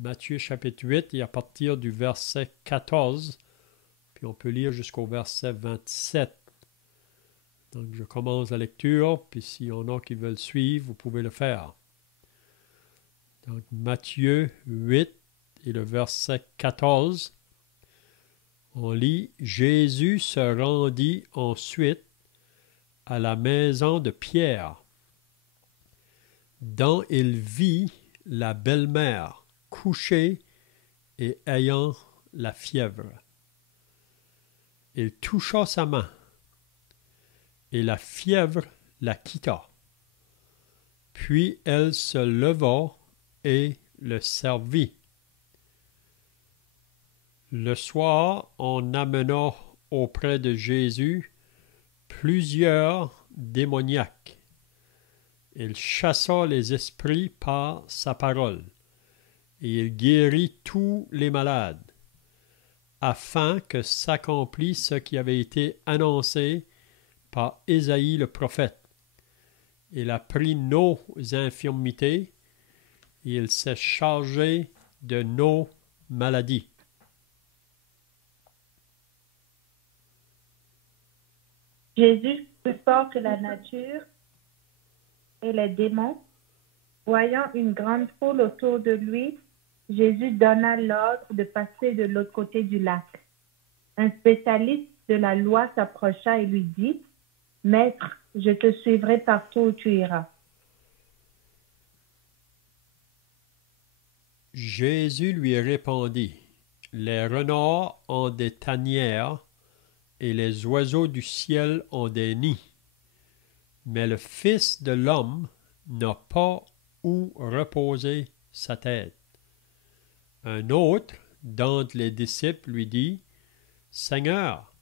Matthieu chapitre 8 et à partir du verset 14, puis on peut lire jusqu'au verset 27. Donc je commence la lecture, puis s'il y en a qui veulent suivre, vous pouvez le faire. Donc Matthieu 8 et le verset 14, on lit « Jésus se rendit ensuite à la maison de Pierre, dont il vit la belle-mère couchée et ayant la fièvre. Il toucha sa main, et la fièvre la quitta. Puis elle se leva et le servit. Le soir, on amena auprès de Jésus plusieurs démoniaques. Il chassa les esprits par sa parole, et il guérit tous les malades, afin que s'accomplisse ce qui avait été annoncé par Ésaïe le prophète. Il a pris nos infirmités et il s'est chargé de nos maladies. Jésus, plus fort que la nature et les démons, voyant une grande foule autour de lui, Jésus donna l'ordre de passer de l'autre côté du lac. Un spécialiste de la loi s'approcha et lui dit, « Maître, je te suivrai partout où tu iras. » Jésus lui répondit, « Les renards ont des tanières et les oiseaux du ciel ont des nids, mais le Fils de l'homme n'a pas où reposer sa tête. » Un autre d'entre les disciples lui dit, « Seigneur,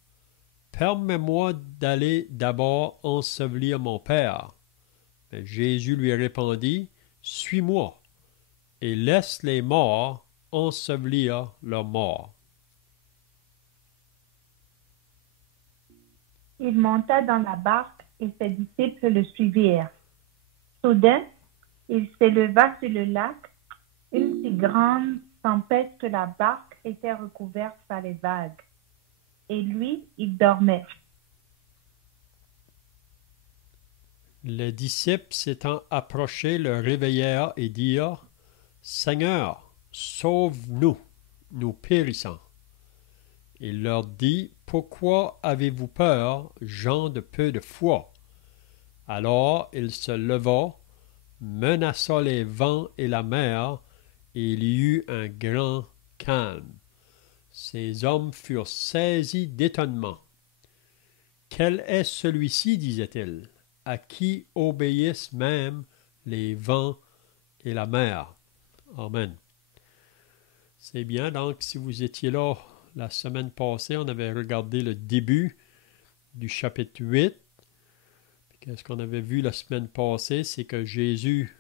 permets-moi d'aller d'abord ensevelir mon Père. » Mais Jésus lui répondit, « Suis-moi, et laisse les morts ensevelir leurs morts. » Il monta dans la barque et ses disciples le suivirent. Soudain, il s'éleva sur le lac, une si grande tempête que la barque était recouverte par les vagues. Et lui, il dormait. Les disciples s'étant approchés le réveillèrent et dirent, « Seigneur, sauve-nous, nous périssons. » Il leur dit, « Pourquoi avez-vous peur, gens de peu de foi? » Alors il se leva, menaça les vents et la mer, et il y eut un grand calme. Ces hommes furent saisis d'étonnement. « Quel est celui-ci, disaient-ils, à qui obéissent même les vents et la mer? » Amen. C'est bien, donc, si vous étiez là la semaine passée, on avait regardé le début du chapitre 8. Qu'est-ce qu'on avait vu la semaine passée? C'est que Jésus,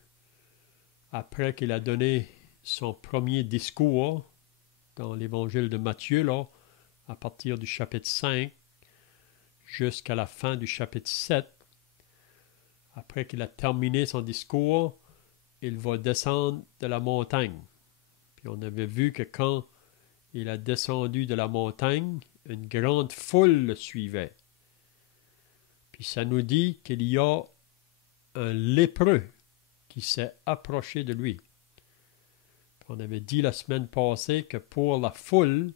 après qu'il a donné son premier discours dans l'évangile de Matthieu, là, à partir du chapitre 5 jusqu'à la fin du chapitre 7, après qu'il a terminé son discours, il va descendre de la montagne. Puis on avait vu que quand il a descendu de la montagne, une grande foule le suivait. Puis ça nous dit qu'il y a un lépreux qui s'est approché de lui. Puis on avait dit la semaine passée que pour la foule,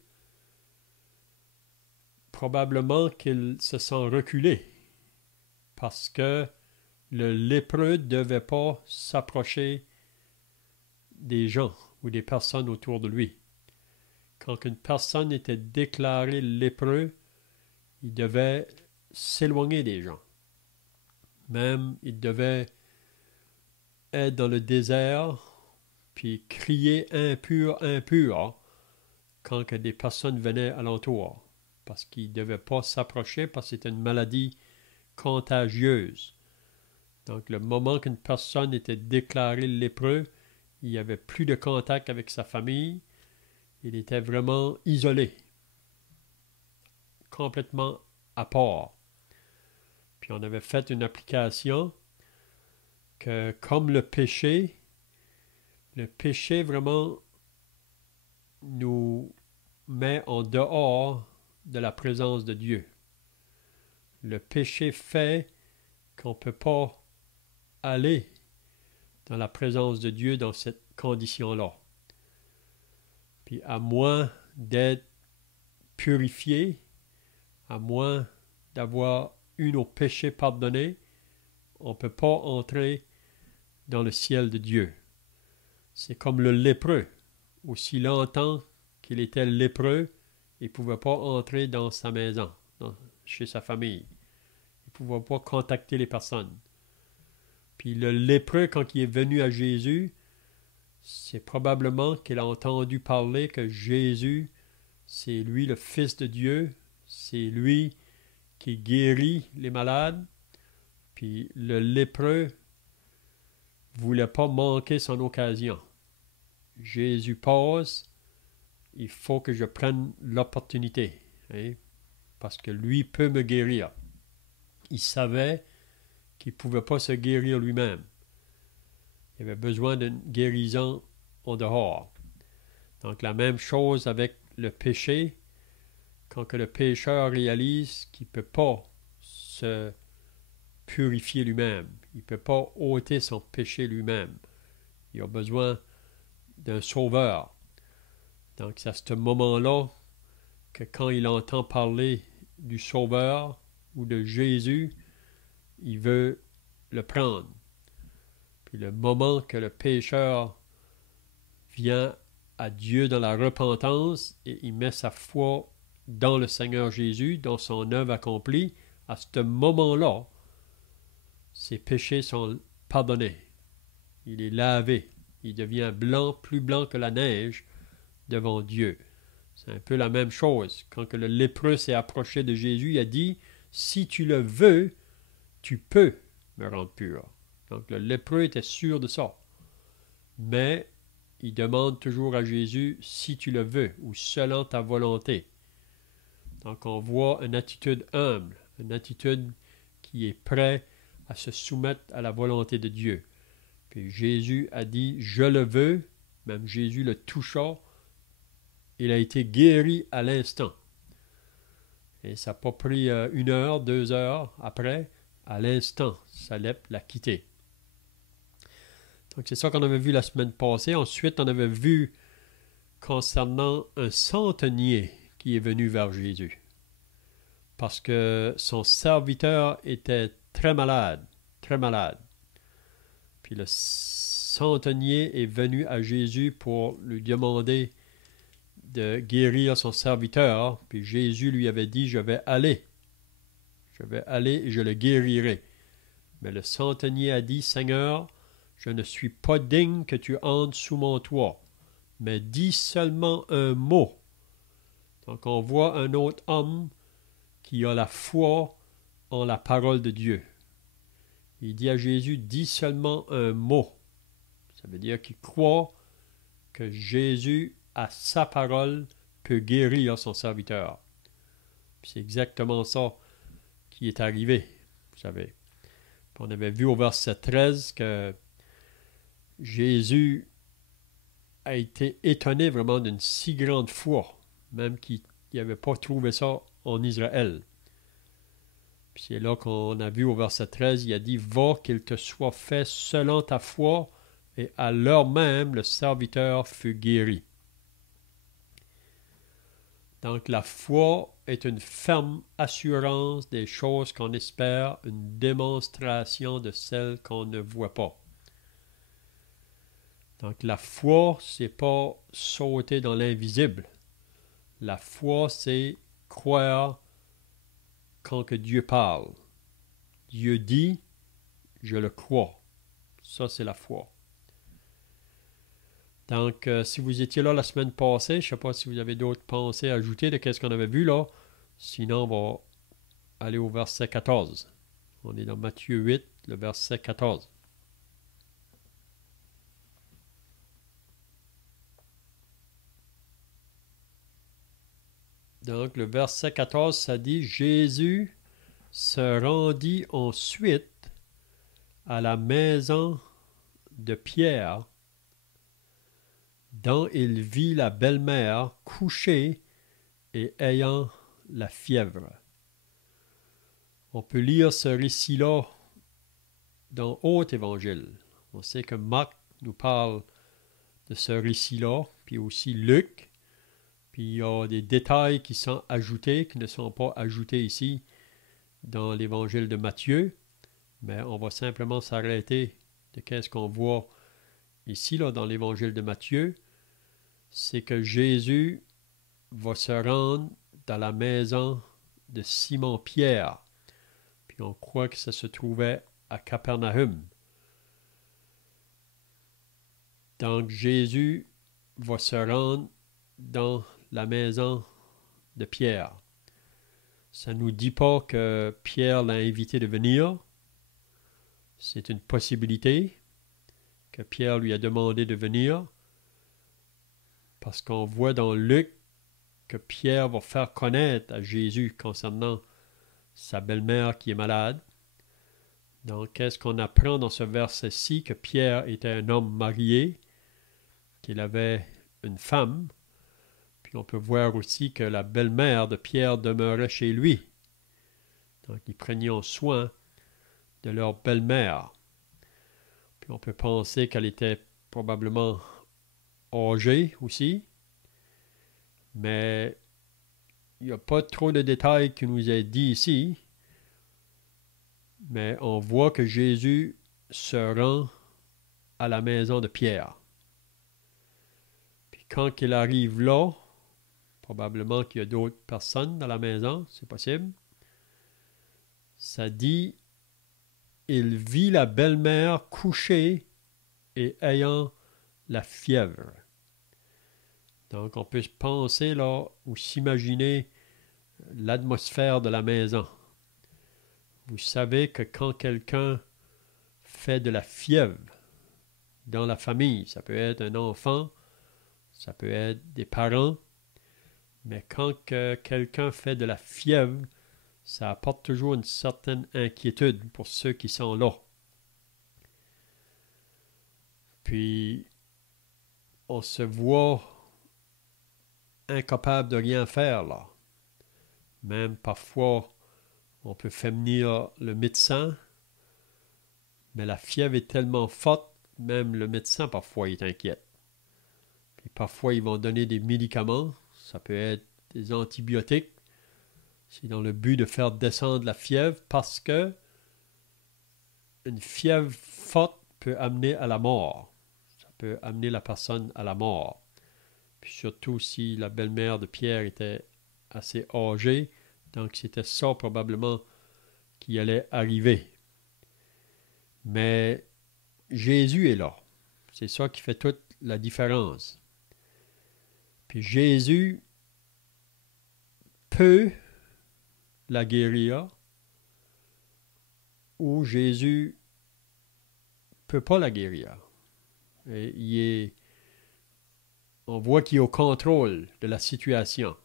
probablement qu'ils se sont reculés parce que le lépreux ne devait pas s'approcher des gens ou des personnes autour de lui. Quand une personne était déclarée lépreux, il devait s'éloigner des gens. Même, il devait être dans le désert, puis crier impur, impur, quand que des personnes venaient alentour, parce qu'il ne devait pas s'approcher, parce que c'était une maladie contagieuse. Donc, le moment qu'une personne était déclarée lépreux, il n'y avait plus de contact avec sa famille, il était vraiment isolé, complètement à part. Puis on avait fait une application que comme le péché vraiment nous met en dehors de la présence de Dieu. Le péché fait qu'on ne peut pas aller dans la présence de Dieu dans cette condition-là. Puis à moins d'être purifié, à moins d'avoir eu nos péchés pardonnés, on ne peut pas entrer dans le ciel de Dieu. C'est comme le lépreux. Aussi longtemps qu'il était lépreux, il ne pouvait pas entrer dans sa maison, chez sa famille. Il ne pouvait pas contacter les personnes. Puis le lépreux, quand il est venu à Jésus, c'est probablement qu'il a entendu parler que Jésus, c'est lui le Fils de Dieu, c'est lui qui guérit les malades. Puis le lépreux ne voulait pas manquer son occasion. Jésus passe, il faut que je prenne l'opportunité, hein, parce que lui peut me guérir. Il savait qu'il ne pouvait pas se guérir lui-même. Il avait besoin d'une guérison en dehors. Donc la même chose avec le péché, quand que le pécheur réalise qu'il ne peut pas se purifier lui-même, il ne peut pas ôter son péché lui-même. Il a besoin d'un sauveur. Donc c'est à ce moment-là que quand il entend parler du sauveur ou de Jésus, il veut le prendre. Puis le moment que le pécheur vient à Dieu dans la repentance et il met sa foi dans le Seigneur Jésus, dans son œuvre accomplie, à ce moment-là, ses péchés sont pardonnés. Il est lavé. Il devient blanc, plus blanc que la neige devant Dieu. C'est un peu la même chose. Quand que le lépreux s'est approché de Jésus, il a dit, « Si tu le veux, tu peux me rendre pur. » Donc le lépreux était sûr de ça. Mais il demande toujours à Jésus, « Si tu le veux, ou selon ta volonté. » Donc on voit une attitude humble, une attitude qui est prête à se soumettre à la volonté de Dieu. Puis Jésus a dit, « Je le veux. » Même Jésus le toucha. Il a été guéri à l'instant. Et ça n'a pas pris 1 heure, 2 heures après. À l'instant, sa lèpre l'a quitté. Donc c'est ça qu'on avait vu la semaine passée. Ensuite, on avait vu concernant un centenier qui est venu vers Jésus. Parce que son serviteur était très malade, très malade. Puis le centenier est venu à Jésus pour lui demander de guérir son serviteur. Puis Jésus lui avait dit, « Je vais aller et je le guérirai. » Mais le centenier a dit, « Seigneur, je ne suis pas digne que tu entres sous mon toit, mais dis seulement un mot. » Donc on voit un autre homme qui a la foi en la parole de Dieu. Il dit à Jésus, « Dis seulement un mot. » Ça veut dire qu'il croit que Jésus, à sa parole, peut guérir son serviteur. Puis c'est exactement ça qui est arrivé, vous savez. Puis on avait vu au verset 13 que Jésus a été étonné vraiment d'une si grande foi, même qu'il n'avait pas trouvé ça en Israël. Puis c'est là qu'on a vu au verset 13, il a dit, « Va qu'il te soit fait selon ta foi. » Et à l'heure même, le serviteur fut guéri. Donc la foi est une ferme assurance des choses qu'on espère, une démonstration de celles qu'on ne voit pas. Donc la foi, c'est pas sauter dans l'invisible. La foi, c'est croire quand que Dieu parle. Dieu dit, je le crois. Ça, c'est la foi. Donc, si vous étiez là la semaine passée, je ne sais pas si vous avez d'autres pensées à ajouter de ce qu'on avait vu là. Sinon, on va aller au verset 14. On est dans Matthieu 8, le verset 14. Donc, le verset 14, ça dit, « Jésus se rendit ensuite à la maison de Pierre dont il vit la belle-mère couchée et ayant la fièvre. On peut lire ce récit-là dans Autre Évangile. On sait que Marc nous parle de ce récit-là, puis aussi Luc. Puis il y a des détails qui sont ajoutés, qui ne sont pas ajoutés ici dans l'Évangile de Matthieu. Mais on va simplement s'arrêter de qu'est-ce qu'on voit ici là, dans l'Évangile de Matthieu. C'est que Jésus va se rendre dans la maison de Simon-Pierre. Puis on croit que ça se trouvait à Capernaum. Donc Jésus va se rendre dans la maison de Pierre. Ça ne nous dit pas que Pierre l'a invité de venir. C'est une possibilité que Pierre lui a demandé de venir. Parce qu'on voit dans Luc que Pierre va faire connaître à Jésus concernant sa belle-mère qui est malade. Donc, qu'est-ce qu'on apprend dans ce verset-ci? Que Pierre était un homme marié, qu'il avait une femme. Puis on peut voir aussi que la belle-mère de Pierre demeurait chez lui. Donc, ils prenaient soin de leur belle-mère. Puis on peut penser qu'elle était probablement âgée aussi. Mais il n'y a pas trop de détails qui nous est dit ici. Mais on voit que Jésus se rend à la maison de Pierre. Puis quand il arrive là, probablement qu'il y a d'autres personnes dans la maison, c'est possible. Ça dit, il vit la belle-mère couchée et ayant la fièvre. Donc on peut penser là ou s'imaginer l'atmosphère de la maison. Vous savez que quand quelqu'un fait de la fièvre dans la famille, ça peut être un enfant, ça peut être des parents, mais quand quelqu'un fait de la fièvre, ça apporte toujours une certaine inquiétude pour ceux qui sont là. Puis, on se voit incapable de rien faire là. Même parfois, on peut faire venir le médecin, mais la fièvre est tellement forte, même le médecin parfois est inquiète. Puis parfois, ils vont donner des médicaments, ça peut être des antibiotiques, c'est dans le but de faire descendre la fièvre parce que une fièvre forte peut amener à la mort. Ça peut amener la personne à la mort. Puis surtout si la belle-mère de Pierre était assez âgée, donc c'était ça probablement qui allait arriver. Mais Jésus est là. C'est ça qui fait toute la différence. Puis Jésus peut la guérir ou Jésus peut pas la guérir. Et on voit qu'il est au contrôle de la situation.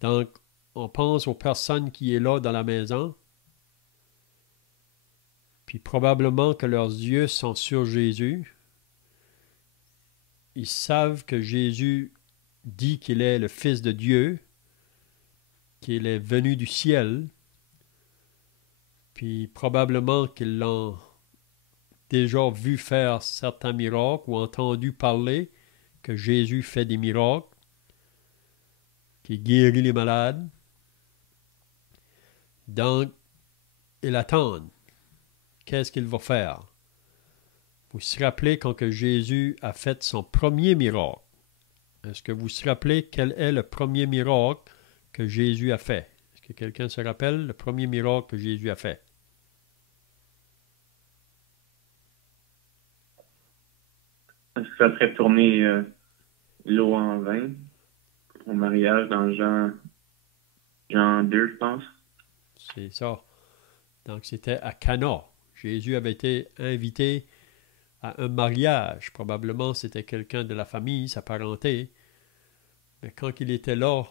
Donc, on pense aux personnes qui sont là dans la maison, puis probablement que leurs yeux sont sur Jésus. Ils savent que Jésus dit qu'il est le Fils de Dieu, qu'il est venu du ciel, puis probablement qu'ils l'ont déjà vu faire certains miracles ou entendu parler que Jésus fait des miracles, qu'il guérit les malades. Donc, ils attendent. Qu'est-ce qu'il va faire? Vous vous rappelez quand que Jésus a fait son premier miracle? Est-ce que vous vous rappelez quel est le premier miracle que Jésus a fait? Est-ce que quelqu'un se rappelle le premier miracle que Jésus a fait? Ça ferait tourner l'eau en vin au mariage dans Jean 2, je pense. C'est ça. Donc, c'était à Cana. Jésus avait été invité à un mariage. Probablement, c'était quelqu'un de la famille, sa parenté. Mais quand il était là,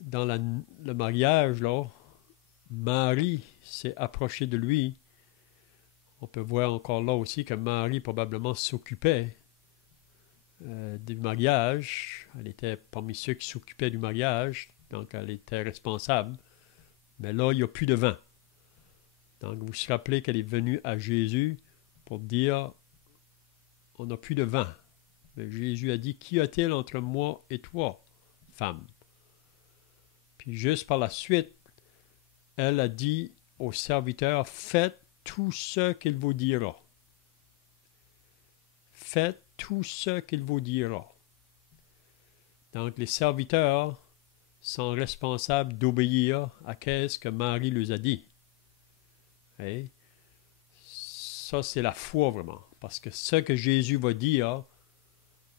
dans le mariage, là, Marie s'est approchée de lui. On peut voir encore là aussi que Marie probablement s'occupait du mariage. Elle était parmi ceux qui s'occupaient du mariage, donc elle était responsable. Mais là, il n'y a plus de vin. Donc, vous vous rappelez qu'elle est venue à Jésus pour dire, on n'a plus de vin. Mais Jésus a dit, qu'y a-t-il entre moi et toi, femme? Puis juste par la suite, elle a dit au serviteur, faites tout ce qu'il vous dira. Faites tout ce qu'il vous dira. Donc, les serviteurs sont responsables d'obéir à ce que Marie leur a dit. Et ça, c'est la foi vraiment. Parce que ce que Jésus va dire,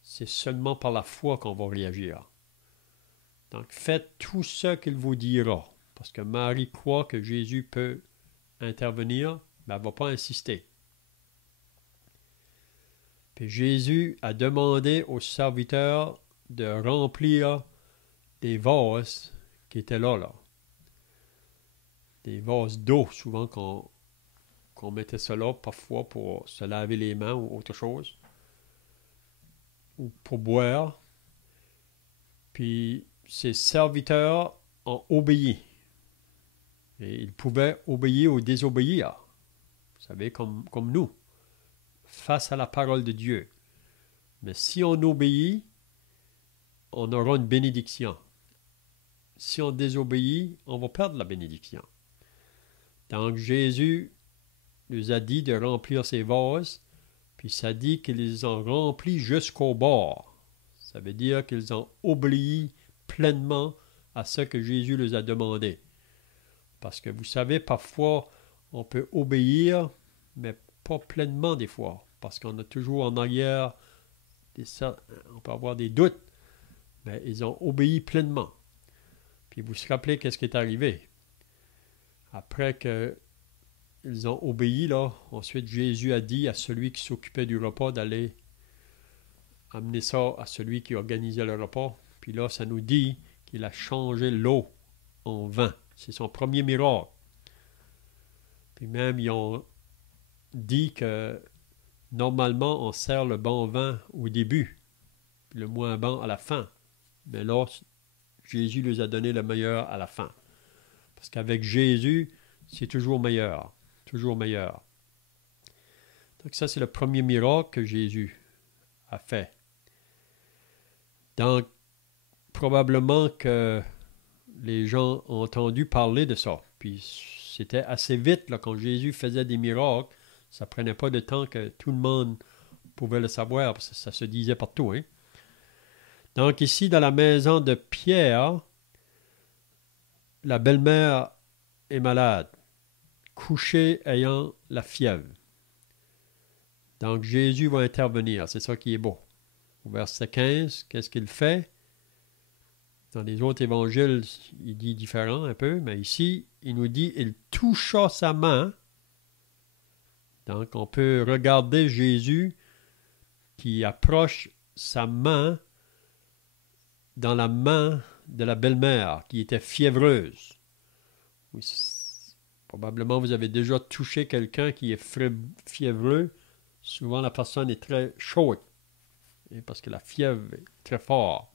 c'est seulement par la foi qu'on va réagir. Donc, faites tout ce qu'il vous dira. Parce que Marie croit que Jésus peut intervenir, mais elle ne va pas insister. Puis Jésus a demandé aux serviteurs de remplir des vases qui étaient là. Des vases d'eau, souvent qu'on mettait ça là, parfois pour se laver les mains ou autre chose, ou pour boire. Puis ces serviteurs ont obéi. Et ils pouvaient obéir ou désobéir. Vous savez, comme nous, face à la parole de Dieu. Mais si on obéit, on aura une bénédiction. Si on désobéit, on va perdre la bénédiction. Donc Jésus nous a dit de remplir ces vases, puis ça dit qu'ils les ont remplis jusqu'au bord. Ça veut dire qu'ils ont obéi pleinement à ce que Jésus les a demandé. Parce que vous savez, parfois, on peut obéir, mais pas pleinement des fois. Parce qu'on a toujours en arrière, on peut avoir des doutes, mais ils ont obéi pleinement. Puis vous vous rappelez qu'est-ce qui est arrivé? Après qu'ils ont obéi, là, ensuite Jésus a dit à celui qui s'occupait du repas d'aller amener ça à celui qui organisait le repas. Puis là, ça nous dit qu'il a changé l'eau en vin. C'est son premier miracle. Puis même, ils ont dit que normalement, on sert le bon vin au début, puis le moins bon à la fin. Mais là, Jésus les a donné le meilleur à la fin. Parce qu'avec Jésus, c'est toujours meilleur. Toujours meilleur. Donc ça, c'est le premier miracle que Jésus a fait. Donc, probablement que les gens ont entendu parler de ça. Puis c'était assez vite, là, quand Jésus faisait des miracles, ça ne prenait pas de temps que tout le monde pouvait le savoir, parce que ça se disait partout. Hein? Donc ici, dans la maison de Pierre, la belle-mère est malade, couchée ayant la fièvre. Donc Jésus va intervenir, c'est ça qui est beau. Au verset 15, qu'est-ce qu'il fait? Dans les autres évangiles, il dit différent un peu, mais ici, il nous dit, il toucha sa main. Donc, on peut regarder Jésus qui approche sa main dans la main de la belle-mère qui était fiévreuse. Probablement, vous avez déjà touché quelqu'un qui est fiévreux. Souvent, la personne est très chaude, parce que la fièvre est très forte.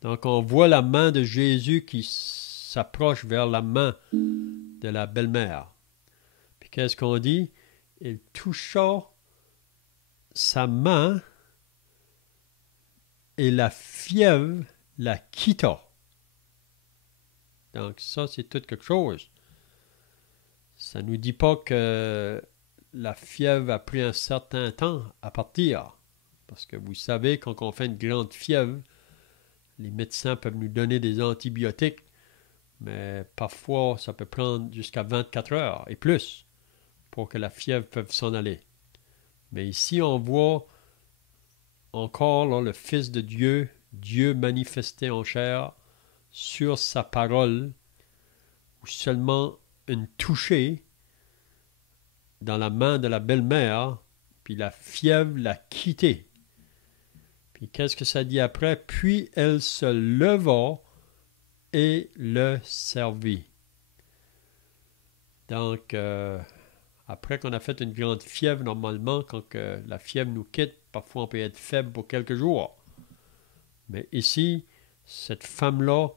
Donc, on voit la main de Jésus qui s'approche vers la main de la belle-mère. Puis, qu'est-ce qu'on dit? Il toucha sa main et la fièvre la quitta. Donc, ça, c'est tout quelque chose. Ça ne nous dit pas que la fièvre a pris un certain temps à partir. Parce que vous savez, quand on fait une grande fièvre, les médecins peuvent nous donner des antibiotiques, mais parfois, ça peut prendre jusqu'à 24 heures et plus pour que la fièvre puisse s'en aller. Mais ici, on voit encore là, le Fils de Dieu, Dieu manifesté en chair, sur sa parole, ou seulement une touchée dans la main de la belle-mère, puis la fièvre l'a quitté. Puis qu'est-ce que ça dit après? Puis elle se leva et le servit. Donc, Après qu'on a fait une grande fièvre, normalement, quand que la fièvre nous quitte, parfois on peut être faible pour quelques jours. Mais ici, cette femme-là,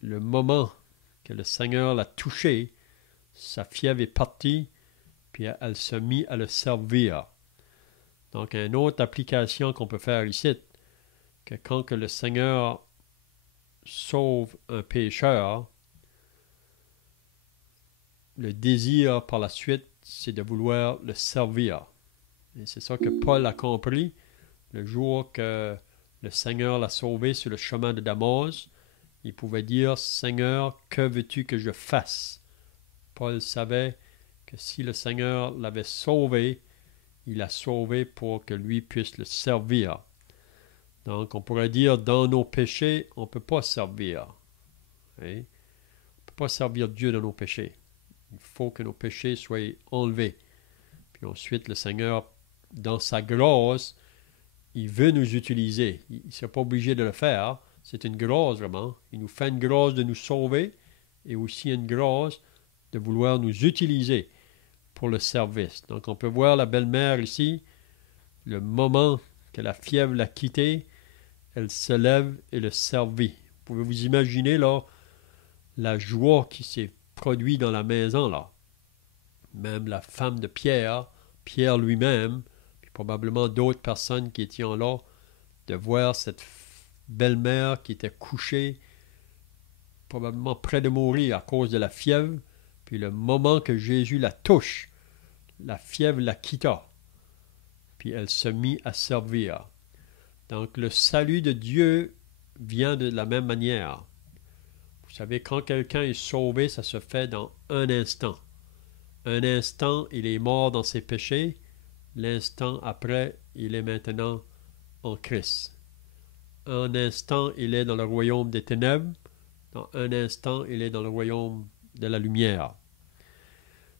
le moment que le Seigneur l'a touchée, sa fièvre est partie, puis elle se mit à le servir. Donc, une autre application qu'on peut faire ici, que quand que le Seigneur sauve un pécheur, le désir par la suite, c'est de vouloir le servir. Et c'est ça que Paul a compris le jour que le Seigneur l'a sauvé sur le chemin de Damas. Il pouvait dire, Seigneur, que veux-tu que je fasse? Paul savait que si le Seigneur l'avait sauvé, il l'a sauvé pour que lui puisse le servir. Donc, on pourrait dire, dans nos péchés, on ne peut pas servir. On ne peut pas servir Dieu dans nos péchés. Il faut que nos péchés soient enlevés. Puis ensuite, le Seigneur, dans sa grâce, il veut nous utiliser. Il ne s'est pas obligé de le faire. C'est une grâce, vraiment. Il nous fait une grâce de nous sauver et aussi une grâce de vouloir nous utiliser pour le service. Donc, on peut voir la belle-mère ici, le moment que la fièvre l'a quittée, elle se lève et le servit. Vous pouvez vous imaginer, là, la joie qui s'est produite dans la maison, là. Même la femme de Pierre, Pierre lui-même, puis probablement d'autres personnes qui étaient là, de voir cette belle-mère qui était couchée, probablement près de mourir à cause de la fièvre, puis le moment que Jésus la touche, la fièvre la quitta, puis elle se mit à servir. Donc le salut de Dieu vient de la même manière. Vous savez, quand quelqu'un est sauvé, ça se fait dans un instant. Un instant, il est mort dans ses péchés. L'instant après, il est maintenant en Christ. Un instant, il est dans le royaume des ténèbres. Dans un instant, il est dans le royaume de la lumière.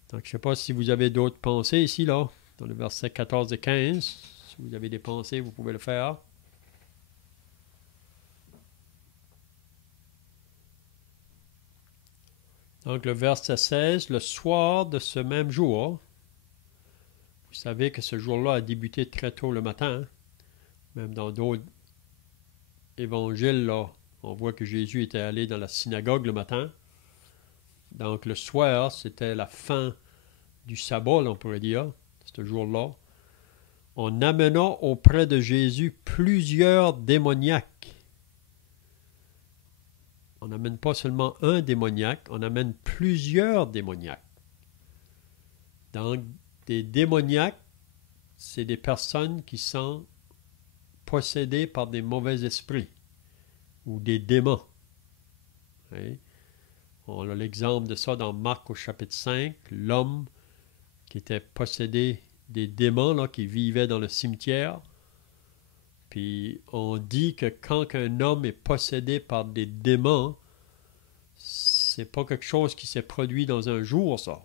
Donc, je ne sais pas si vous avez d'autres pensées ici, là, dans le verset 14 et 15. Si vous avez des pensées, vous pouvez le faire. Donc, le verset 16, le soir de ce même jour, vous savez que ce jour-là a débuté très tôt le matin. Même dans d'autres évangiles, là, on voit que Jésus était allé dans la synagogue le matin. Donc, le soir, c'était la fin du sabbat, on pourrait dire, ce jour-là. On amena auprès de Jésus plusieurs démoniaques. On n'amène pas seulement un démoniaque, on amène plusieurs démoniaques. Donc, des démoniaques, c'est des personnes qui sont possédées par des mauvais esprits ou des démons. Oui. On a l'exemple de ça dans Marc au chapitre 5, l'homme qui était possédé des démons là, qui vivaient dans le cimetière. Puis on dit que quand un homme est possédé par des démons, c'est pas quelque chose qui s'est produit dans un jour, ça.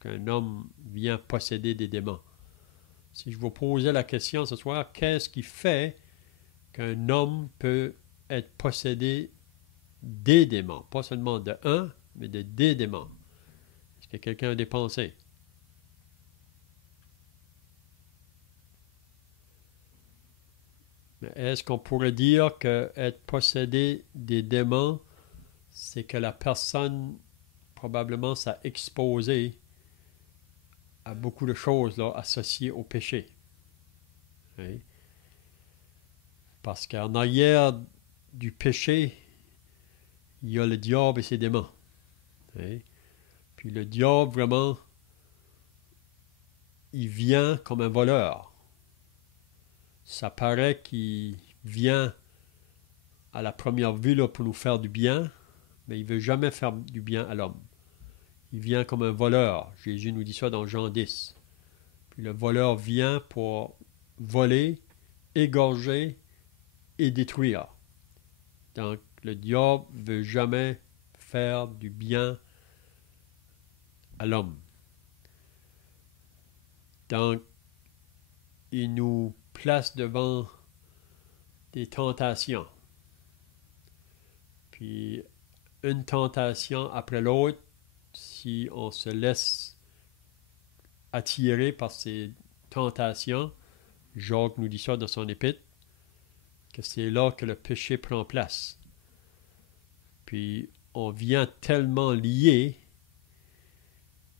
Qu'un homme vient posséder des démons. Si je vous posais la question ce soir, qu'est-ce qui fait qu'un homme peut être possédé des démons? Pas seulement de un, mais de des démons. Est-ce que quelqu'un a des pensées? Mais est-ce qu'on pourrait dire qu'être possédé des démons, c'est que la personne, probablement, s'est exposée à beaucoup de choses là, associées au péché. Oui. Parce qu'en arrière du péché, il y a le diable et ses démons. Oui. Puis le diable, vraiment, il vient comme un voleur. Ça paraît qu'il vient à la première vue là, pour nous faire du bien, mais il ne veut jamais faire du bien à l'homme. Il vient comme un voleur. Jésus nous dit ça dans Jean 10. Puis le voleur vient pour voler, égorger et détruire. Donc le diable ne veut jamais faire du bien à l'homme. Donc, il nous place devant des tentations. Puis, une tentation après l'autre, si on se laisse attiré par ces tentations. Jacques nous dit ça dans son épître, que c'est là que le péché prend place. Puis on vient tellement lié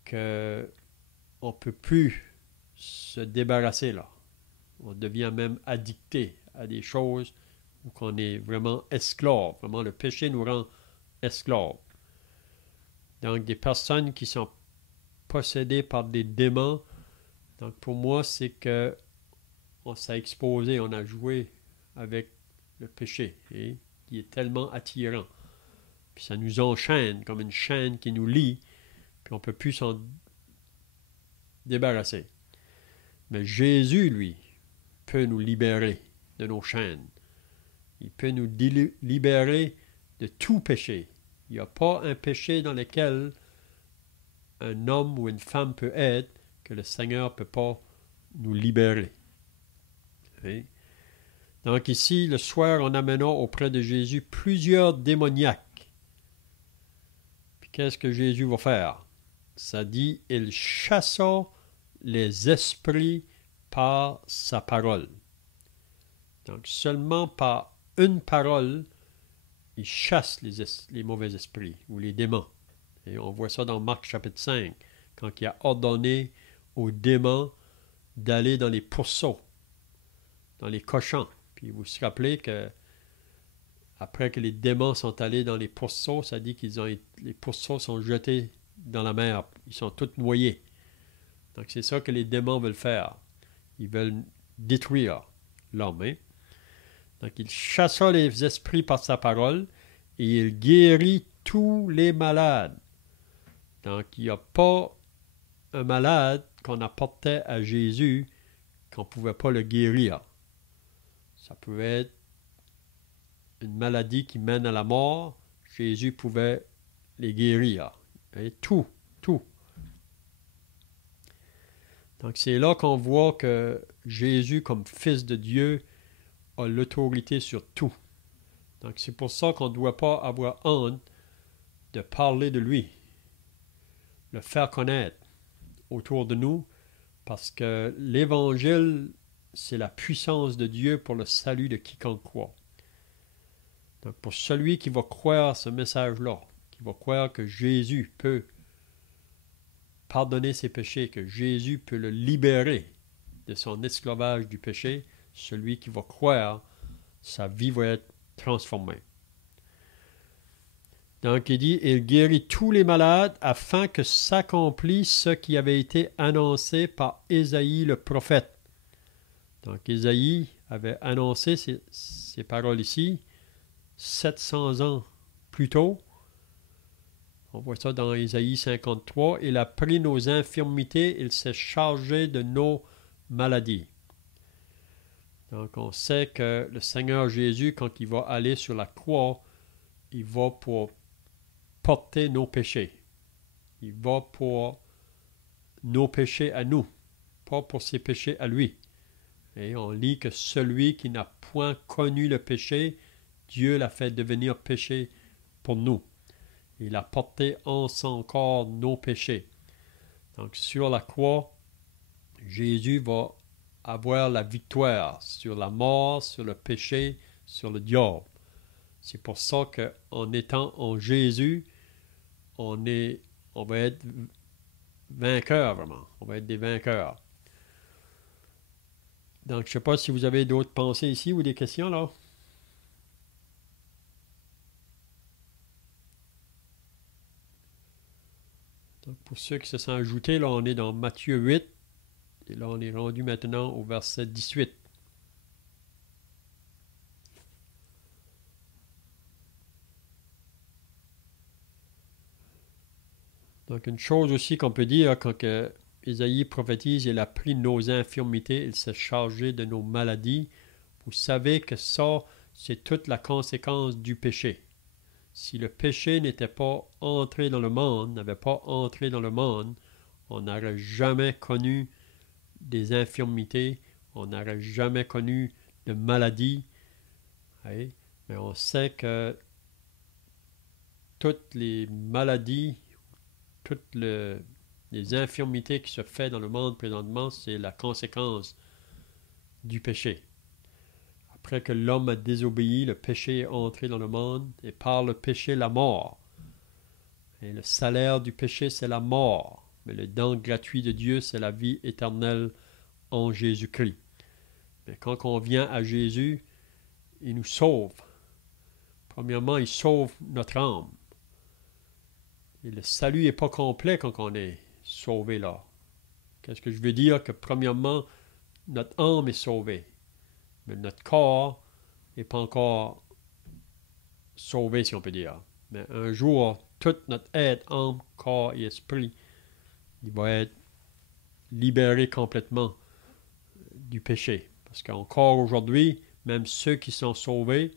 qu'on ne peut plus se débarrasser là. On devient même addicté à des choses où on est vraiment esclave. Vraiment, le péché nous rend esclaves. Donc, des personnes qui sont possédées par des démons. Donc, pour moi, c'est que on s'est exposé, on a joué avec le péché, qui est tellement attirant. Puis ça nous enchaîne comme une chaîne qui nous lie, puis on ne peut plus s'en débarrasser. Mais Jésus, lui, peut nous libérer de nos chaînes. Il peut nous libérer de tout péché. Il n'y a pas un péché dans lequel un homme ou une femme peut être que le Seigneur ne peut pas nous libérer. Oui. Donc ici, le soir, en amenant auprès de Jésus plusieurs démoniaques. Puis qu'est-ce que Jésus va faire? Ça dit, il chassa les esprits par sa parole. Donc seulement par une parole, il chasse les mauvais esprits ou les démons. Et on voit ça dans Marc chapitre 5, quand il a ordonné aux démons d'aller dans les pourceaux, dans les cochons. Puis vous vous rappelez que après que les démons sont allés dans les pourceaux, ça dit que les pourceaux sont jetés dans la mer. Ils sont tous noyés. Donc c'est ça que les démons veulent faire. Ils veulent détruire l'homme. Hein? Donc il chassa les esprits par sa parole et il guérit tous les malades. Donc il n'y a pas un malade qu'on apportait à Jésus qu'on ne pouvait pas le guérir. Ça pouvait être une maladie qui mène à la mort. Jésus pouvait les guérir. Et tout. Donc c'est là qu'on voit que Jésus, comme Fils de Dieu, a l'autorité sur tout. Donc c'est pour ça qu'on ne doit pas avoir honte de parler de lui, le faire connaître autour de nous, parce que l'Évangile, c'est la puissance de Dieu pour le salut de quiconque croit. Donc pour celui qui va croire ce message-là, qui va croire que Jésus peut pardonner ses péchés, que Jésus peut le libérer de son esclavage du péché, celui qui va croire, sa vie va être transformée. Donc il dit, il guérit tous les malades afin que s'accomplisse ce qui avait été annoncé par Ésaïe le prophète. Donc Ésaïe avait annoncé ces paroles ici 700 ans plus tôt. On voit ça dans Ésaïe 53. Il a pris nos infirmités, il s'est chargé de nos maladies. Donc on sait que le Seigneur Jésus, quand il va aller sur la croix, il va pour porter nos péchés. Il va pour nos péchés à nous, pas pour ses péchés à lui. Et on lit que celui qui n'a point connu le péché, Dieu l'a fait devenir péché pour nous. Il a porté en son corps nos péchés. Donc sur la croix, Jésus va avoir la victoire sur la mort, sur le péché, sur le diable. C'est pour ça qu'en étant en Jésus, on va être vainqueurs vraiment. On va être des vainqueurs. Donc, je ne sais pas si vous avez d'autres pensées ici ou des questions là. Donc, pour ceux qui se sont ajoutés, là, on est dans Matthieu 8. Et là, on est rendu maintenant au verset 18. Donc, une chose aussi qu'on peut dire, quand Ésaïe prophétise, il a pris nos infirmités, il s'est chargé de nos maladies. Vous savez que ça, c'est toute la conséquence du péché. Si le péché n'était pas entré dans le monde, n'avait pas entré dans le monde, on n'aurait jamais connu des infirmités, on n'aurait jamais connu de maladies. Oui? Mais on sait que toutes les maladies, toute Les infirmités qui se font dans le monde présentement, c'est la conséquence du péché. Après que l'homme a désobéi, le péché est entré dans le monde, et par le péché, la mort. Et le salaire du péché, c'est la mort. Mais le don gratuit de Dieu, c'est la vie éternelle en Jésus-Christ. Mais quand on vient à Jésus, il nous sauve. Premièrement, il sauve notre âme. Et le salut n'est pas complet quand on est sauvé là. Qu'est-ce que je veux dire? Que premièrement, notre âme est sauvée. Mais notre corps n'est pas encore sauvé, si on peut dire. Mais un jour, tout notre être, âme, corps et esprit, il va être libéré complètement du péché. Parce qu'encore aujourd'hui, même ceux qui sont sauvés,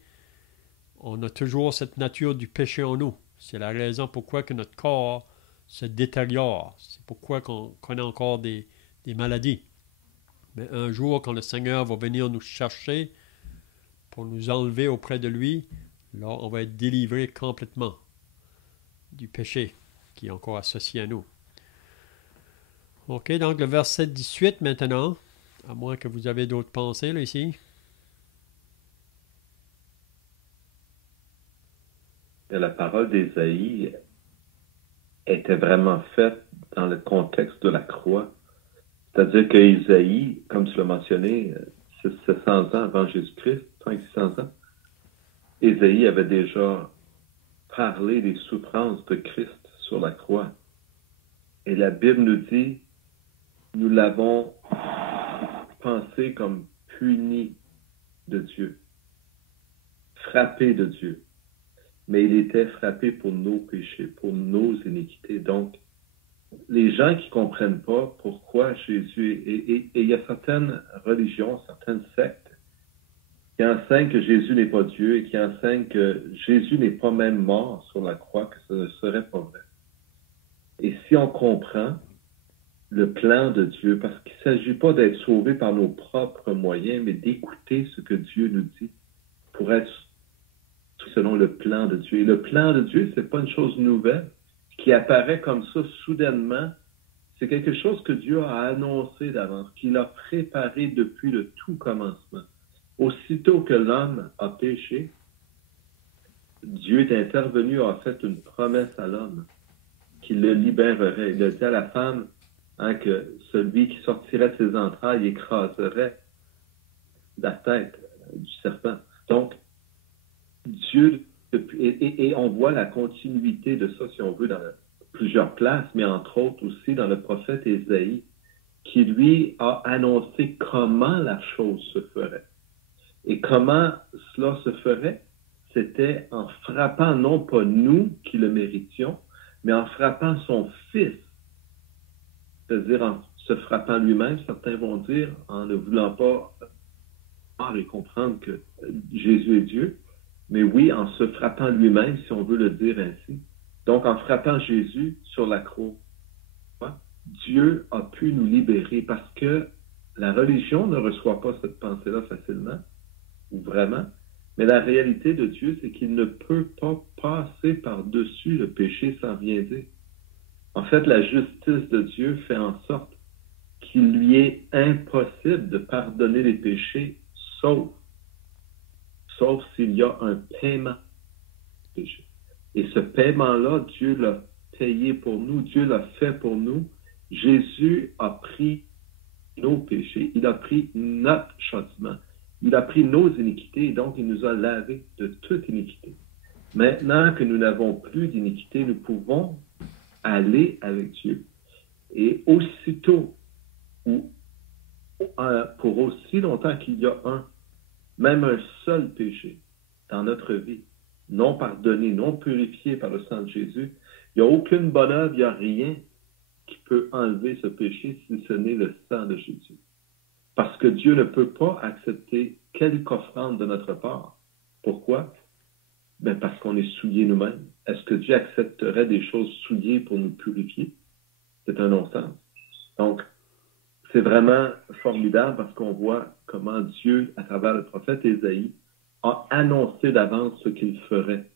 on a toujours cette nature du péché en nous. C'est la raison pourquoi que notre corps se détériore. C'est pourquoi qu'on connaît encore des maladies. Mais un jour, quand le Seigneur va venir nous chercher pour nous enlever auprès de lui, là, on va être délivré complètement du péché qui est encore associé à nous. OK, donc le verset 18 maintenant, à moins que vous avez d'autres pensées là ici. La parole d'Ésaïe était vraiment faite dans le contexte de la croix. C'est-à-dire qu'Ésaïe, comme tu l'as mentionné, 700 ans avant Jésus-Christ, 500 ans, Ésaïe avait déjà parlé des souffrances de Christ sur la croix. Et la Bible nous dit, nous l'avons pensé comme puni de Dieu, frappé de Dieu. Mais il était frappé pour nos péchés, pour nos iniquités. Donc, les gens qui ne comprennent pas pourquoi Jésus... Et il y a certaines religions, certaines sectes qui enseignent que Jésus n'est pas Dieu et qui enseignent que Jésus n'est pas même mort sur la croix, que ce ne serait pas vrai. Et si on comprend le plan de Dieu, parce qu'il ne s'agit pas d'être sauvé par nos propres moyens, mais d'écouter ce que Dieu nous dit pour être selon le plan de Dieu. Et le plan de Dieu, ce n'est pas une chose nouvelle qui apparaît comme ça soudainement. C'est quelque chose que Dieu a annoncé d'avance, qu'il a préparé depuis le tout commencement. Aussitôt que l'homme a péché, Dieu est intervenu, a fait une promesse à l'homme qu'il le libérerait. Il a dit à la femme que celui qui sortirait de ses entrailles écraserait la tête du serpent. Donc, Dieu, et on voit la continuité de ça, si on veut, dans plusieurs places, mais entre autres aussi dans le prophète Ésaïe, qui lui a annoncé comment la chose se ferait. Et comment cela se ferait? C'était en frappant non pas nous qui le méritions, mais en frappant son Fils. C'est-à-dire en se frappant lui-même, certains vont dire, en ne voulant pas voir et comprendre que Jésus est Dieu, mais oui, en se frappant lui-même, si on veut le dire ainsi. Donc, en frappant Jésus sur la croix, Dieu a pu nous libérer parce que la religion ne reçoit pas cette pensée-là facilement, ou vraiment, mais la réalité de Dieu, c'est qu'il ne peut pas passer par-dessus le péché sans rien dire. En fait, la justice de Dieu fait en sorte qu'il lui est impossible de pardonner les péchés, sauf s'il y a un paiement du péché. Et ce paiement-là, Dieu l'a payé pour nous, Dieu l'a fait pour nous. Jésus a pris nos péchés, il a pris notre châtiment, il a pris nos iniquités, et donc il nous a lavés de toute iniquité. Maintenant que nous n'avons plus d'iniquité, nous pouvons aller avec Dieu. Et aussitôt, ou pour aussi longtemps qu'il y a même un seul péché dans notre vie, non pardonné, non purifié par le sang de Jésus, il n'y a aucune bonne œuvre, il n'y a rien qui peut enlever ce péché si ce n'est le sang de Jésus. Parce que Dieu ne peut pas accepter quelque offrande de notre part. Pourquoi? Ben parce qu'on est souillés nous-mêmes. Est-ce que Dieu accepterait des choses souillées pour nous purifier? C'est un non-sens. Donc, c'est vraiment formidable parce qu'on voit comment Dieu, à travers le prophète Ésaïe, a annoncé d'avance ce qu'il ferait.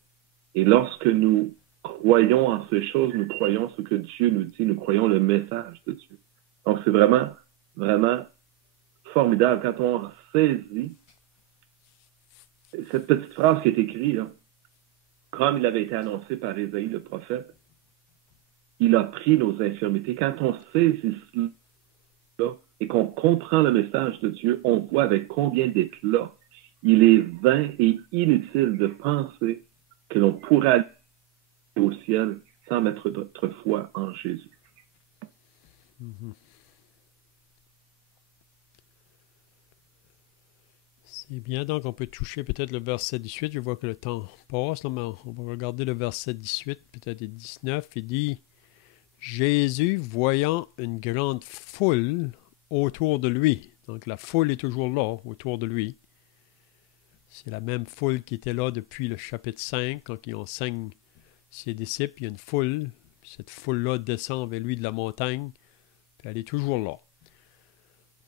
Et lorsque nous croyons en ces choses, nous croyons ce que Dieu nous dit, nous croyons le message de Dieu. Donc, c'est vraiment, vraiment formidable. Quand on saisit cette petite phrase qui est écrite, là, comme il avait été annoncé par Ésaïe le prophète, il a pris nos infirmités. Quand on saisit cela et qu'on comprend le message de Dieu, on voit avec combien d'éclat il est vain et inutile de penser que l'on pourra aller au ciel sans mettre notre foi en Jésus. Mhm. C'est bien, donc on peut toucher peut-être le verset 18. Je vois que le temps passe, là, mais on va regarder le verset 18, peut-être le 19. Il dit, Jésus, voyant une grande foule autour de lui. Donc la foule est toujours là, autour de lui. C'est la même foule qui était là depuis le chapitre 5, quand il enseigne ses disciples. Il y a une foule. Cette foule-là descend vers lui de la montagne, puis elle est toujours là.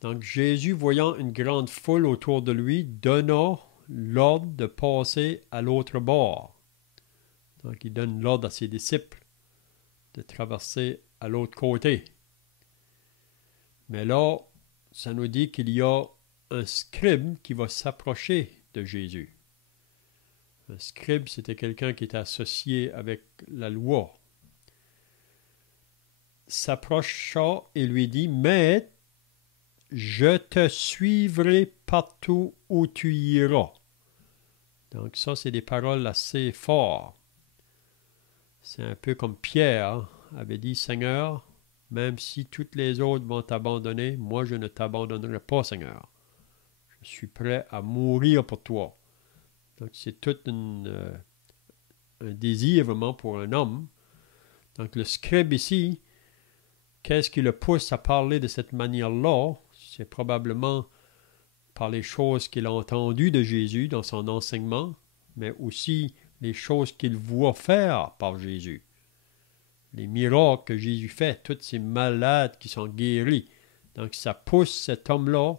Donc Jésus, voyant une grande foule autour de lui, donna l'ordre de passer à l'autre bord. Donc il donne l'ordre à ses disciples de traverser à l'autre côté. Mais là, ça nous dit qu'il y a un scribe qui va s'approcher de Jésus. Un scribe, c'était quelqu'un qui était associé avec la loi. S'approcha et lui dit, Maître, je te suivrai partout où tu iras. Donc ça, c'est des paroles assez fortes. C'est un peu comme Pierre avait dit, Seigneur, même si toutes les autres vont t'abandonner, moi je ne t'abandonnerai pas, Seigneur. Je suis prêt à mourir pour toi. Donc c'est tout un désir vraiment pour un homme. Donc le scribe ici, qu'est-ce qui le pousse à parler de cette manière-là? C'est probablement par les choses qu'il a entendues de Jésus dans son enseignement, mais aussi les choses qu'il voit faire par Jésus. Les miracles que Jésus fait, tous ces malades qui sont guéris. Donc ça pousse cet homme-là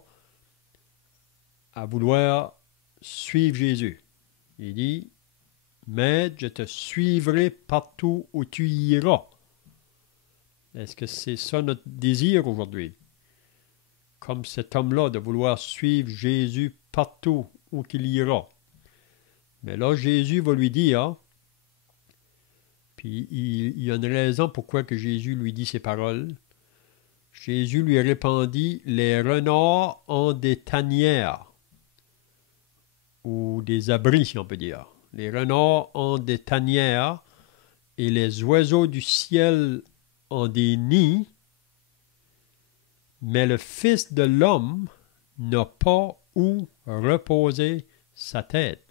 à vouloir suivre Jésus. Il dit, Maître, je te suivrai partout où tu iras. Est-ce que c'est ça notre désir aujourd'hui? Comme cet homme-là, de vouloir suivre Jésus partout où qu'il ira. Mais là, Jésus va lui dire, puis il y a une raison pourquoi que Jésus lui dit ces paroles. Jésus lui répondit, les renards ont des tanières, ou des abris, si on peut dire. Les renards ont des tanières, et les oiseaux du ciel ont des nids, mais le Fils de l'homme n'a pas où reposer sa tête.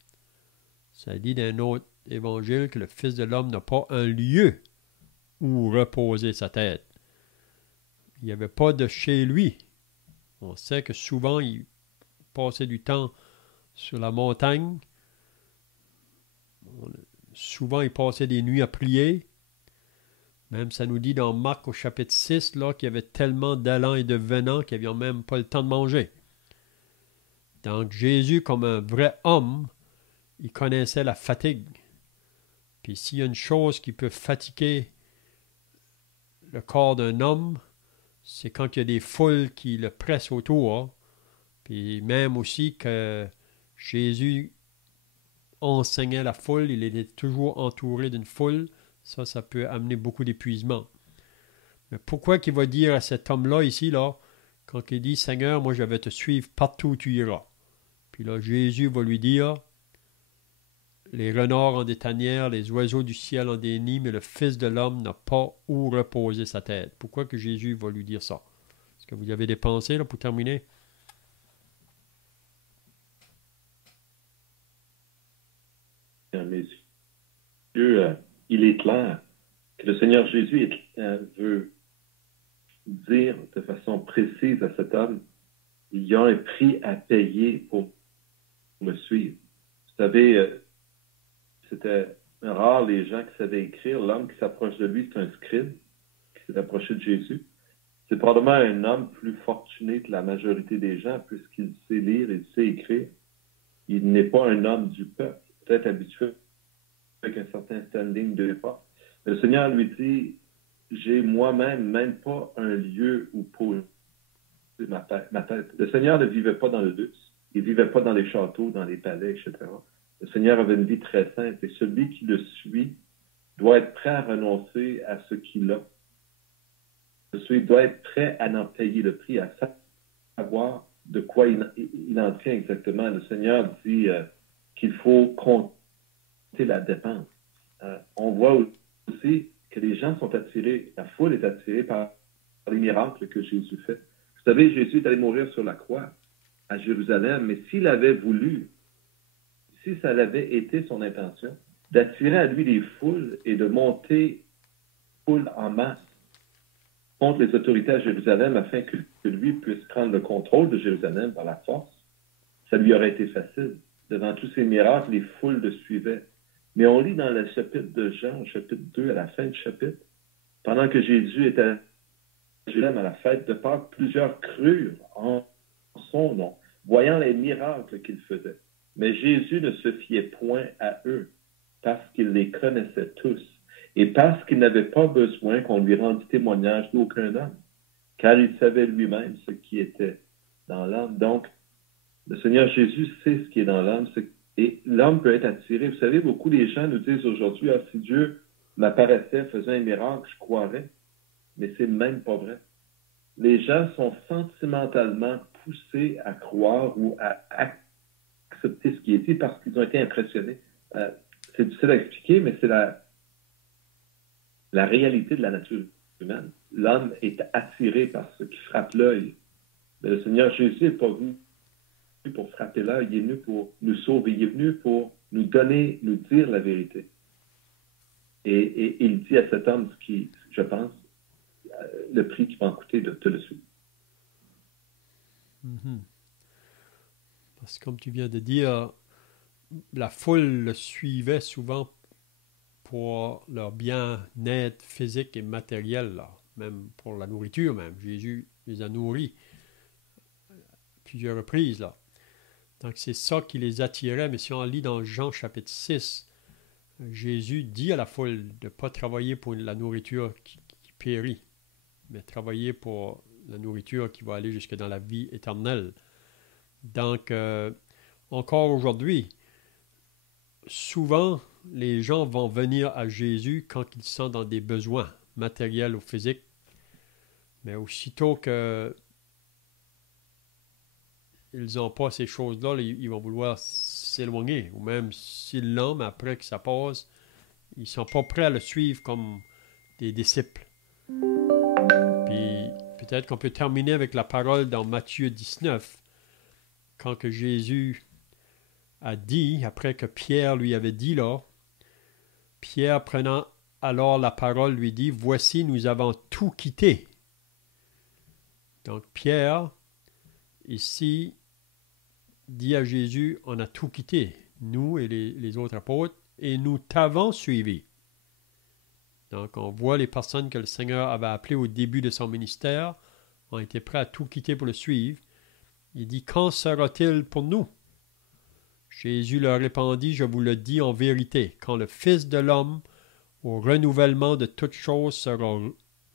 Ça dit dans un autre évangile que le Fils de l'homme n'a pas un lieu où reposer sa tête. Il n'y avait pas de chez lui. On sait que souvent, il passait du temps sur la montagne. Souvent, il passait des nuits à prier. Même ça nous dit dans Marc au chapitre 6 là, qu'il y avait tellement d'allants et de venants qu'ils n'avaient même pas le temps de manger. Donc Jésus, comme un vrai homme, il connaissait la fatigue. Puis s'il y a une chose qui peut fatiguer le corps d'un homme, c'est quand il y a des foules qui le pressent autour. Puis même aussi que Jésus enseignait la foule, il était toujours entouré d'une foule. Ça peut amener beaucoup d'épuisement. Mais pourquoi qu'il va dire à cet homme-là ici, là, quand il dit, Seigneur, moi je vais te suivre partout où tu iras. Puis là, Jésus va lui dire, les renards ont des tanières, les oiseaux du ciel ont des nids, mais le Fils de l'homme n'a pas où reposer sa tête. Pourquoi que Jésus va lui dire ça? Est-ce que vous avez des pensées là, pour terminer? Mes yeux, il est clair que le Seigneur Jésus veut dire de façon précise à cet homme, il y a un prix à payer pour me suivre. Vous savez, c'était rare les gens qui savaient écrire. L'homme qui s'approche de lui, c'est un scribe qui s'est approché de Jésus. C'est probablement un homme plus fortuné que la majorité des gens puisqu'il sait lire et sait écrire. Il n'est pas un homme du peuple, peut-être habitué avec un certain standing de l'époque. Le Seigneur lui dit, j'ai moi-même même pas un lieu où poser ma tête. Le Seigneur ne vivait pas dans le luxe. Il ne vivait pas dans les châteaux, dans les palais, etc. Le Seigneur avait une vie très simple et celui qui le suit doit être prêt à renoncer à ce qu'il a. Celui doit être prêt à en payer le prix, à savoir de quoi il en tient exactement. Le Seigneur dit qu'il faut compter la dépense. On voit aussi que les gens sont attirés, la foule est attirée par les miracles que Jésus fait. Vous savez, Jésus est allé mourir sur la croix à Jérusalem, mais s'il avait voulu, si ça avait été son intention, d'attirer à lui les foules et de monter foule en masse contre les autorités à Jérusalem afin que lui puisse prendre le contrôle de Jérusalem par la force, ça lui aurait été facile. Devant tous ces miracles, les foules le suivaient. Mais on lit dans le chapitre de Jean, chapitre 2, à la fin du chapitre, pendant que Jésus était à Jérusalem à la fête de Pâques, plusieurs crurent en son nom, voyant les miracles qu'il faisait. Mais Jésus ne se fiait point à eux, parce qu'il les connaissait tous, et parce qu'il n'avait pas besoin qu'on lui rendît témoignage d'aucun homme, car il savait lui-même ce qui était dans l'homme. Donc, le Seigneur Jésus sait ce qui est dans l'homme, et l'homme peut être attiré. Vous savez, beaucoup des gens nous disent aujourd'hui, si Dieu m'apparaissait, faisait un miracle, je croirais. Mais c'est même pas vrai. Les gens sont sentimentalement poussés à croire ou à accepter ce qui est dit parce qu'ils ont été impressionnés. C'est difficile à expliquer, mais c'est la réalité de la nature humaine. L'homme est attiré par ce qui frappe l'œil. Mais le Seigneur Jésus n'est pas venu pour frapper l'œil, il est venu pour nous sauver, il est venu pour nous donner, nous dire la vérité. Et il dit à cet homme ce qui, je pense, le prix qui va en coûter de te le suivre. Parce que comme tu viens de dire, la foule le suivait souvent pour leur bien-être physique et matériel, là, même pour la nourriture même. Jésus les a nourris à plusieurs reprises, là. Donc c'est ça qui les attirait, mais si on lit dans Jean chapitre 6, Jésus dit à la foule de ne pas travailler pour la nourriture qui périt, mais travailler pour la nourriture qui va aller jusque dans la vie éternelle. Donc, encore aujourd'hui, souvent, les gens vont venir à Jésus quand ils sont dans des besoins matériels ou physiques, mais aussitôt que ils n'ont pas ces choses-là, ils vont vouloir s'éloigner, ou même s'ils l'ont, mais après que ça passe, ils ne sont pas prêts à le suivre comme des disciples. Puis peut-être qu'on peut terminer avec la parole dans Matthieu 19, quand que Jésus a dit, après que Pierre lui avait dit là, Pierre prenant alors la parole lui dit, « Voici, nous avons tout quitté. » Donc Pierre, ici, dit à Jésus, on a tout quitté, nous et les autres apôtres, et nous t'avons suivi. Donc on voit les personnes que le Seigneur avait appelées au début de son ministère, ont été prêts à tout quitter pour le suivre. Il dit, quand sera-t-il pour nous? Jésus leur répondit, je vous le dis en vérité, quand le Fils de l'homme, au renouvellement de toutes choses, sera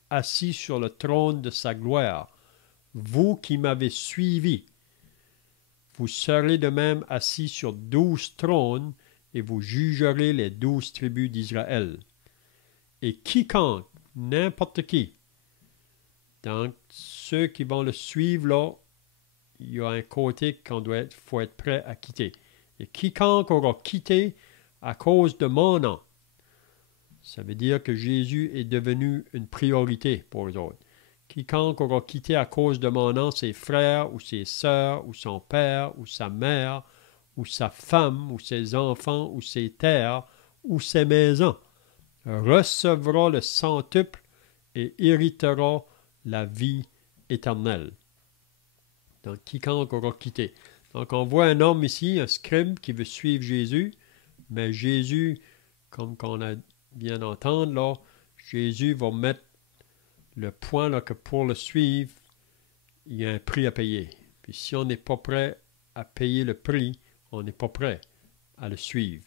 assis sur le trône de sa gloire, vous qui m'avez suivi, vous serez de même assis sur 12 trônes et vous jugerez les 12 tribus d'Israël. Et quiconque, n'importe qui, donc ceux qui vont le suivre là, il y a un côté qu'on faut être prêt à quitter. Et quiconque aura quitté à cause de mon nom, ça veut dire que Jésus est devenu une priorité pour eux autres. Quiconque aura quitté à cause de mon nom ses frères ou ses sœurs ou son père ou sa mère ou sa femme ou ses enfants ou ses terres ou ses maisons recevra le centuple et héritera la vie éternelle. Donc, quiconque aura quitté. Donc, on voit un homme ici, un scribe, qui veut suivre Jésus, mais Jésus, comme on a bien entendu, là, Jésus va mettre le point là, que pour le suivre, il y a un prix à payer. Puis si on n'est pas prêt à payer le prix, on n'est pas prêt à le suivre.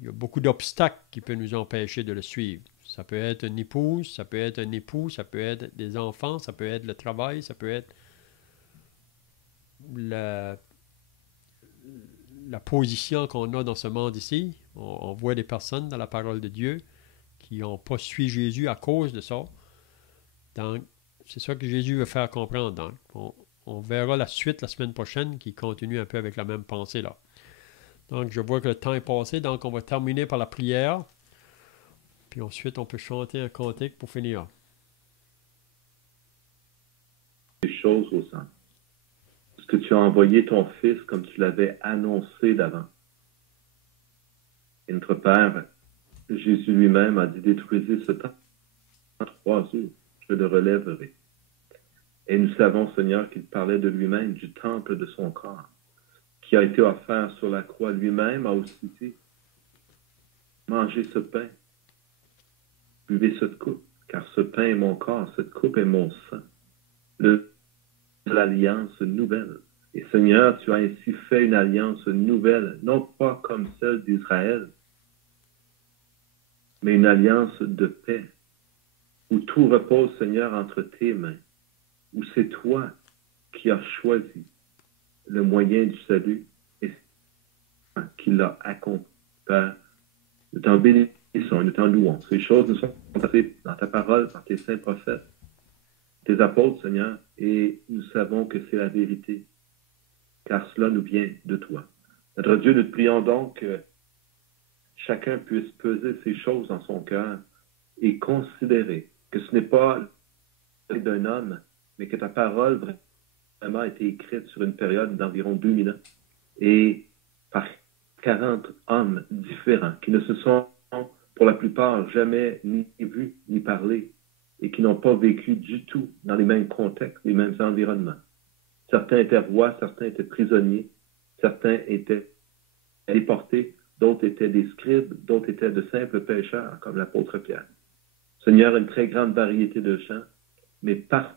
il y a beaucoup d'obstacles qui peuvent nous empêcher de le suivre. Ça peut être une épouse, ça peut être un époux, ça peut être des enfants, ça peut être le travail, ça peut être la position qu'on a dans ce monde ici. On voit des personnes dans la parole de Dieu qui n'ont pas suivi Jésus à cause de ça. Donc, c'est ça que Jésus veut faire comprendre. Donc, on verra la suite la semaine prochaine qui continue un peu avec la même pensée là. Donc, je vois que le temps est passé, donc on va terminer par la prière. Puis ensuite, on peut chanter un cantique pour finir. Les choses au sang. Parce que tu as envoyé ton Fils comme tu l'avais annoncé d'avant. Et notre Père, Jésus lui-même a dit détruisez ce temps en 3 jours, je le relèverai. Et nous savons, Seigneur, qu'il parlait de lui-même, du temple de son corps, qui a été offert sur la croix. Lui-même a aussi dit mangez ce pain, buvez cette coupe, car ce pain est mon corps, cette coupe est mon sang. L'alliance nouvelle. Et Seigneur, tu as ainsi fait une alliance nouvelle, non pas comme celle d'Israël, mais une alliance de paix, où tout repose, Seigneur, entre tes mains, où c'est toi qui as choisi le moyen du salut et qui l'a accompli. Père, nous t'en bénissons, nous t'en louons. Ces choses nous sont passées dans ta parole, par tes saints prophètes, tes apôtres, Seigneur, et nous savons que c'est la vérité, car cela nous vient de toi. Notre Dieu, nous te prions donc que chacun puisse peser ces choses dans son cœur et considérer que ce n'est pas d'un homme, mais que ta parole vraiment a été écrite sur une période d'environ 2000 ans et par 40 hommes différents qui ne se sont, pour la plupart, jamais ni vus ni parlés et qui n'ont pas vécu du tout dans les mêmes contextes, les mêmes environnements. Certains étaient rois, certains étaient prisonniers, certains étaient déportés, d'autres étaient des scribes, d'autres étaient de simples pêcheurs, comme l'apôtre Pierre. Seigneur, une très grande variété de gens, mais par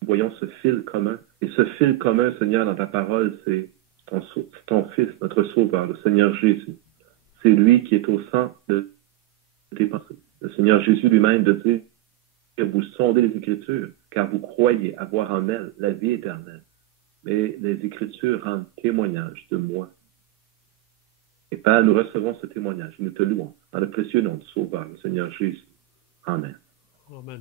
nous voyons ce fil commun. Et ce fil commun, Seigneur, dans ta parole, c'est ton Fils, notre Sauveur, le Seigneur Jésus. C'est lui qui est au centre de tes pensées. Le Seigneur Jésus lui-même de dire que vous sondez les Écritures, car vous croyez avoir en elles la vie éternelle. Mais les Écritures rendent témoignage de moi. Et Père, nous recevons ce témoignage. Nous te louons dans le précieux nom du Sauveur, le Seigneur Jésus. Amen. Amen.